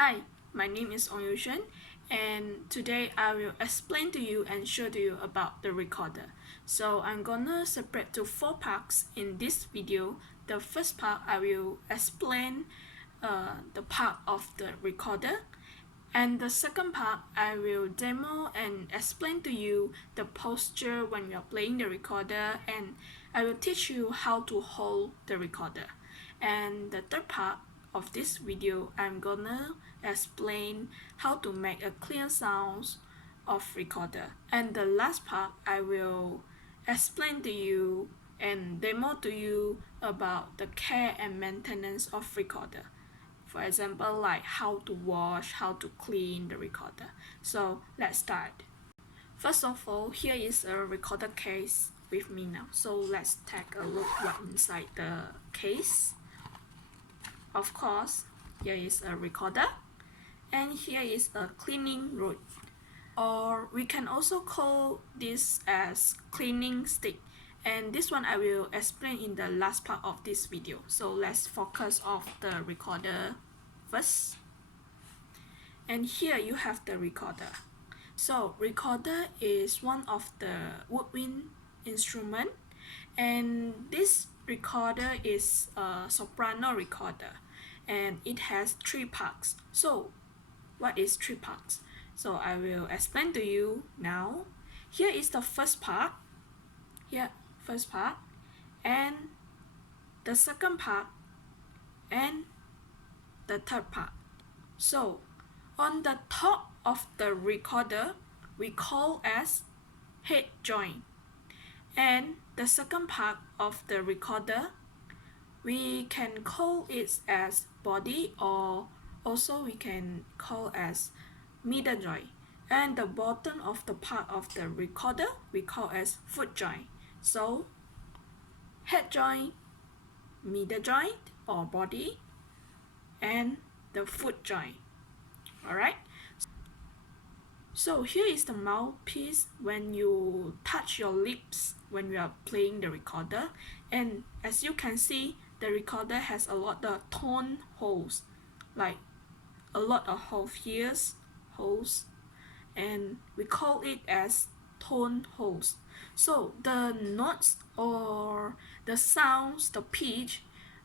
Hi, my name is Ong Yushen, and today I will explain to you and show to you about the recorder. So I'm gonna separate to 4 parts in this video. The first part I will explain the part of the recorder, and the second part I will demo and explain to you the posture when you're playing the recorder, and I will teach you how to hold the recorder. And the third part of this video, I'm gonna explain how to make a clear sounds of recorder. And the last part, I will explain to you and demo to you about the care and maintenance of recorder. For example, like how to wash, how to clean the recorder. So let's start. First of all, here is a recorder case with me now. So let's take a look what inside the case. Of course, here is a recorder, and here is a cleaning rod, or we can also call this as cleaning stick, and this one I will explain in the last part of this video. So let's focus on the recorder first. And here you have the recorder. So recorder is one of the woodwind instrument, and this recorder is a soprano recorder, and it has 3 parts. So what is 3 parts? So I will explain to you now. Here is the first part, and the second part, and the third part. So on the top of the recorder we call as head joint, and the second part of the recorder we can call it as body, or also we can call as middle joint, and the bottom of the part of the recorder we call as foot joint. So head joint, middle joint or body, and the foot joint. Alright, so here is the mouthpiece when you touch your lips when you are playing the recorder, and as you can see, the recorder has a lot of tone holes, like a lot of holes, and we call it as tone holes. So the notes or the sounds, the pitch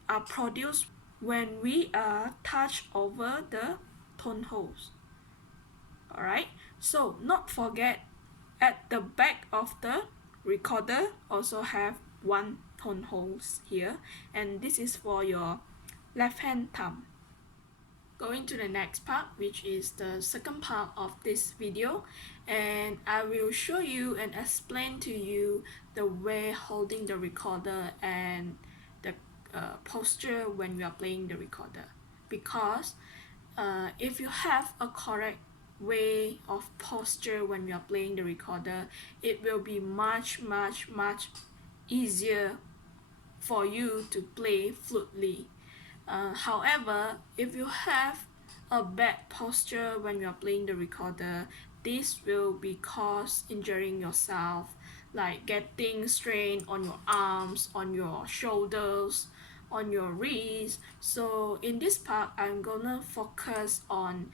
are produced when we are touched over the tone holes. Alright, so not forget, at the back of the recorder also have 1 tone holes here, and this is for your left hand thumb. Going to the next part, which is the second part of this video, and I will show you and explain to you the way holding the recorder and the posture when you are playing the recorder. Because if you have a correct way of posture when you are playing the recorder, it will be much easier for you to play fluently. However, if you have a bad posture when you are playing the recorder, this will be cause injuring yourself, like getting strain on your arms, on your shoulders, on your wrists. So in this part, I'm gonna focus on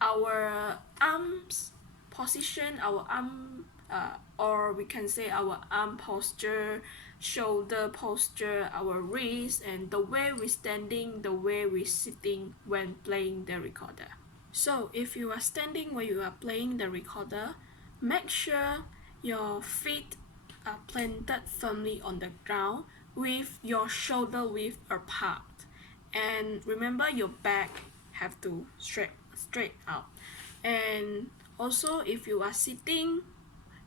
our arms position, our arm or we can say our arm posture, shoulder posture, our wrist, and the way we're standing, the way we're sitting when playing the recorder. So if you are standing when you are playing the recorder, make sure your feet are planted firmly on the ground with your shoulder width apart, and remember your back have to straight out. And also if you are sitting,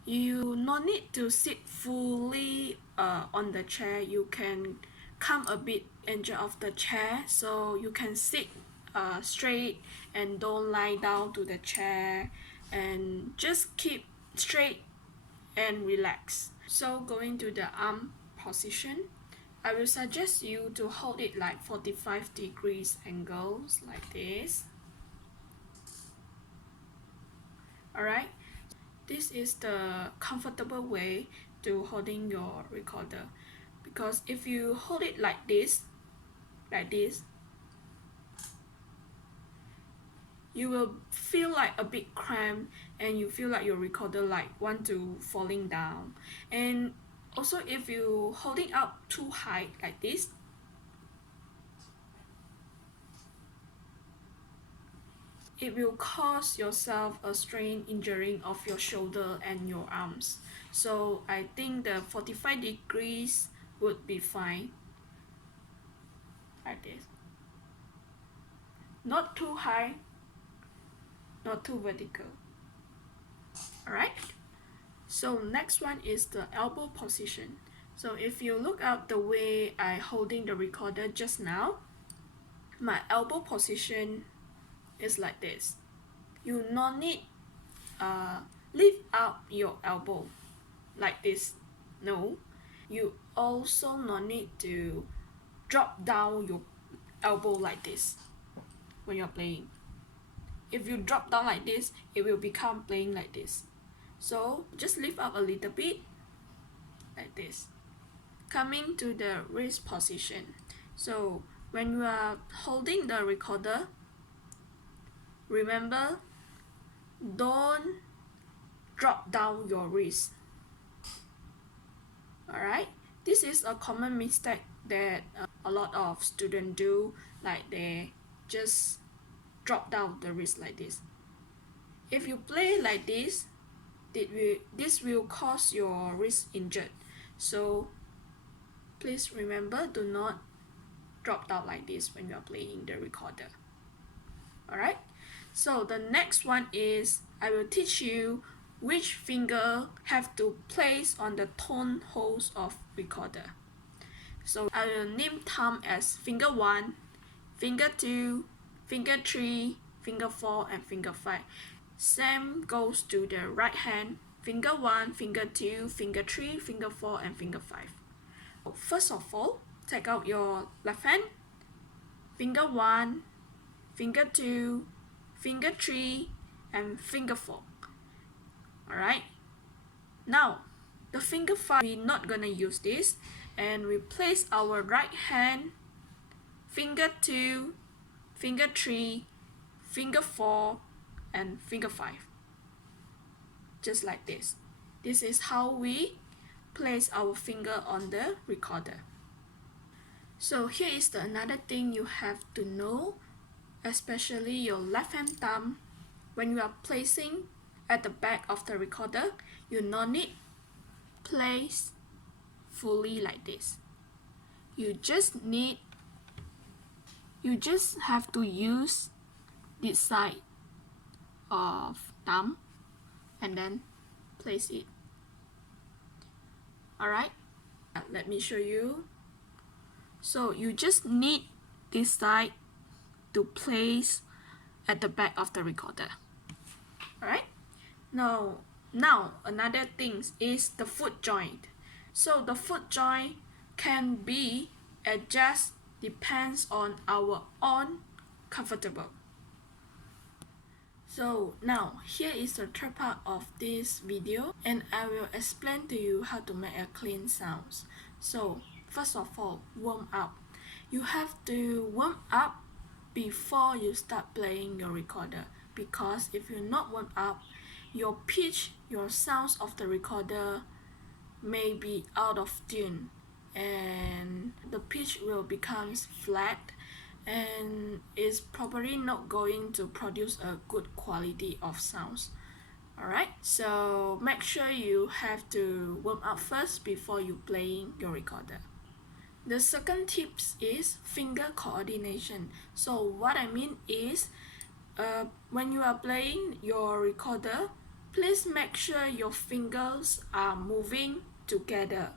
you no need to sit fully on the chair. You can come a bit edge of the chair, so you can sit straight and don't lie down to the chair, and just keep straight and relax. So going to the arm position, I will suggest you to hold it like 45 degrees angles like this. Alright, this is the comfortable way to holding your recorder, because if you hold it like this, you will feel like a bit cramped, and you feel like your recorder like want to falling down. And also, if you holding up too high like this, it will cause yourself a strain injuring of your shoulder and your arms. So I think the 45 degrees would be fine, like this. Not too high, not too vertical. Alright, so next one is the elbow position. So if you look at the way I holding the recorder just now, my elbow position is like this. You no need lift up your elbow like this. No, you also no need to drop down your elbow like this when you're playing. If you drop down like this, it will become playing like this. So just lift up a little bit like this. Coming to the wrist position. So when you are holding the recorder, remember, don't drop down your wrist. Alright, this is a common mistake that a lot of students do, like they just drop down the wrist like this. If you play like this, this will cause your wrist injured. So please remember, do not drop down like this when you are playing the recorder. Alright, so the next one is I will teach you which finger have to place on the tone holes of recorder. So I will name thumb as finger 1, finger 2, finger 3, finger 4, and finger 5. Same goes to the right hand, finger 1, finger 2, finger 3, finger 4, and finger 5. First of all, take out your left hand, finger 1, finger 2, finger 3, and finger 4. Alright, now the finger 5, we're not gonna use this, and we place our right hand, finger 2, finger 3, finger 4, and finger 5, just like this. This is how we place our finger on the recorder. So here is another thing you have to know, especially your left hand thumb. When you are placing at the back of the recorder, you no need place fully like this. You just have to use this side of thumb and then place it. Alright, let me show you. So you just need this side to place at the back of the recorder. Alright, now another thing is the foot joint. So the foot joint can be adjusted, depends on our own comfortable. So now here is the third part of this video, and I will explain to you how to make a clean sounds. So first of all, warm up. You have to warm up before you start playing your recorder, because if you not warm up, your pitch, your sounds of the recorder may be out of tune, and the pitch will become flat, and is probably not going to produce a good quality of sounds. Alright, so make sure you have to warm up first before you playing your recorder. The second tips is finger coordination. So what I mean is, when you are playing your recorder, please make sure your fingers are moving together,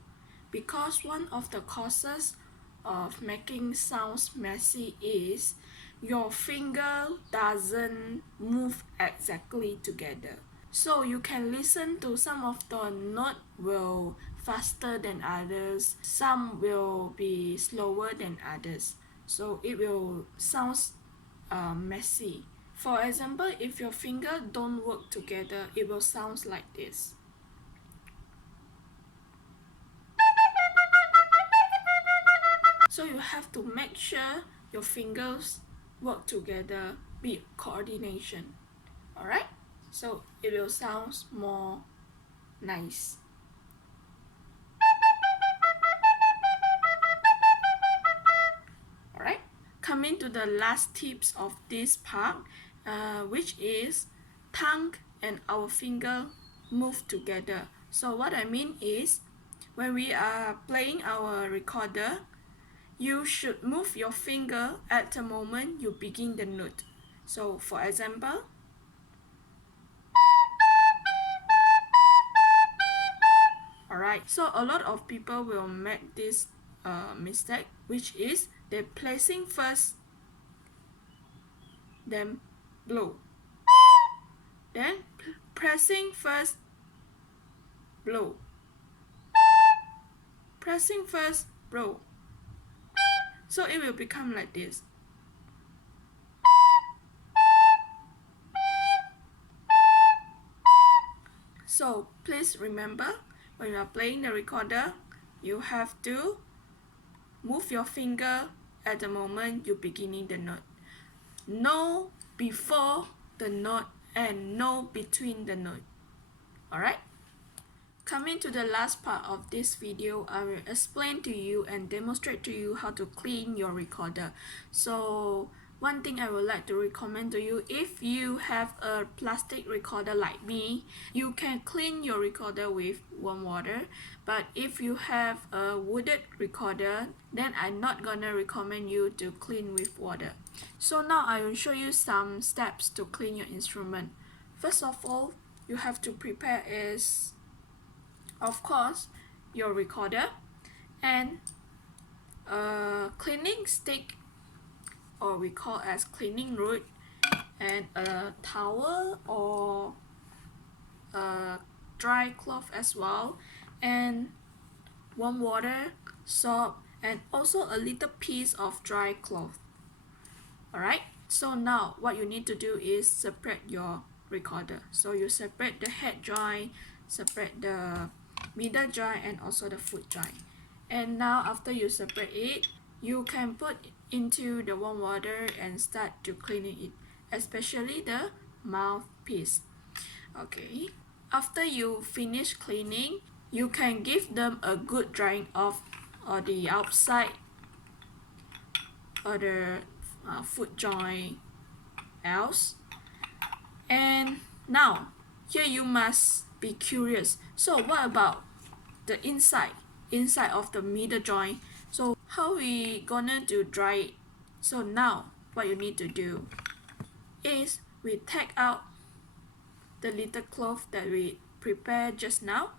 because one of the causes of making sounds messy is your finger doesn't move exactly together. So you can listen to some of the notes will faster than others, some will be slower than others, so it will sound messy. For example, if your finger don't work together, it will sound like this. So you have to make sure your fingers work together be coordination. Alright? So it will sound more nice. Alright? Coming to the last tips of this part, which is tongue and our finger move together. So what I mean is, when we are playing our recorder, you should move your finger at the moment you begin the note. So for example, alright, so a lot of people will make this mistake, which is they're placing first, then blow, then pressing first, blow, pressing first, blow. So it will become like this. So please remember, when you are playing the recorder, you have to move your finger at the moment you're beginning the note. No before the note and no between the note. Alright? Coming to the last part of this video, I will explain to you and demonstrate to you how to clean your recorder. So one thing I would like to recommend to you, if you have a plastic recorder like me, you can clean your recorder with warm water. But if you have a wooded recorder, then I'm not gonna recommend you to clean with water. So now I will show you some steps to clean your instrument. First of all, you have to prepare is, of course, your recorder and a cleaning stick, or we call as cleaning root, and a towel or a dry cloth as well, and warm water, soap, and also a little piece of dry cloth. Alright, so now what you need to do is separate your recorder. So you separate the head joint, separate the middle joint, and also the foot joint. And now after you separate it, you can put into the warm water and start to cleaning it, especially the mouthpiece. Okay, after you finish cleaning, you can give them a good drying off on the outside or the foot joint else. And now here you must be curious, so what about the inside of the middle joint? So how we gonna do dry it? So now what you need to do is we take out the little cloth that we prepared just now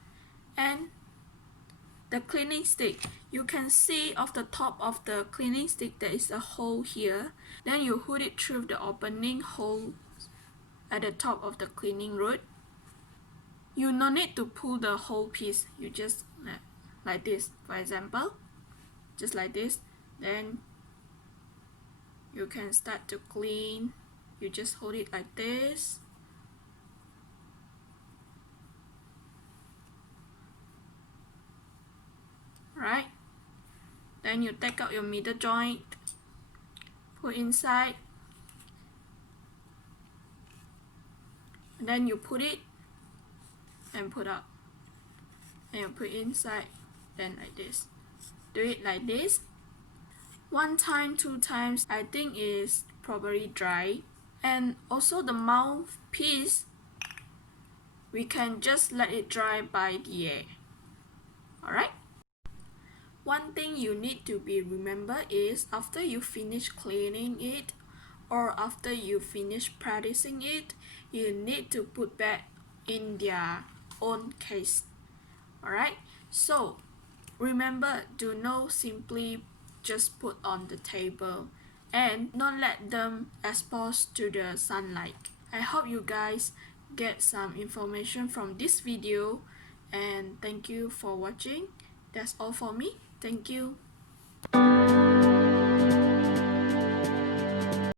and the cleaning stick. You can see off the top of the cleaning stick there is a hole here. Then you hook it through the opening hole at the top of the cleaning root. You no need to pull the whole piece. You just like this, for example, just like this. Then you can start to clean. You just hold it like this. Right? Then you take out your middle joint, put inside, and then you put it and put out, and you put inside, then like this. Do it like this. 1 time, 2 times, I think is probably dry. And also the mouthpiece, we can just let it dry by the air. Alright? One thing you need to be remember is after you finish cleaning it or after you finish practicing it, you need to put back in their own case. Alright? So remember, do not simply just put on the table and not let them expose to the sunlight. I hope you guys get some information from this video, and thank you for watching. That's all for me. Thank you.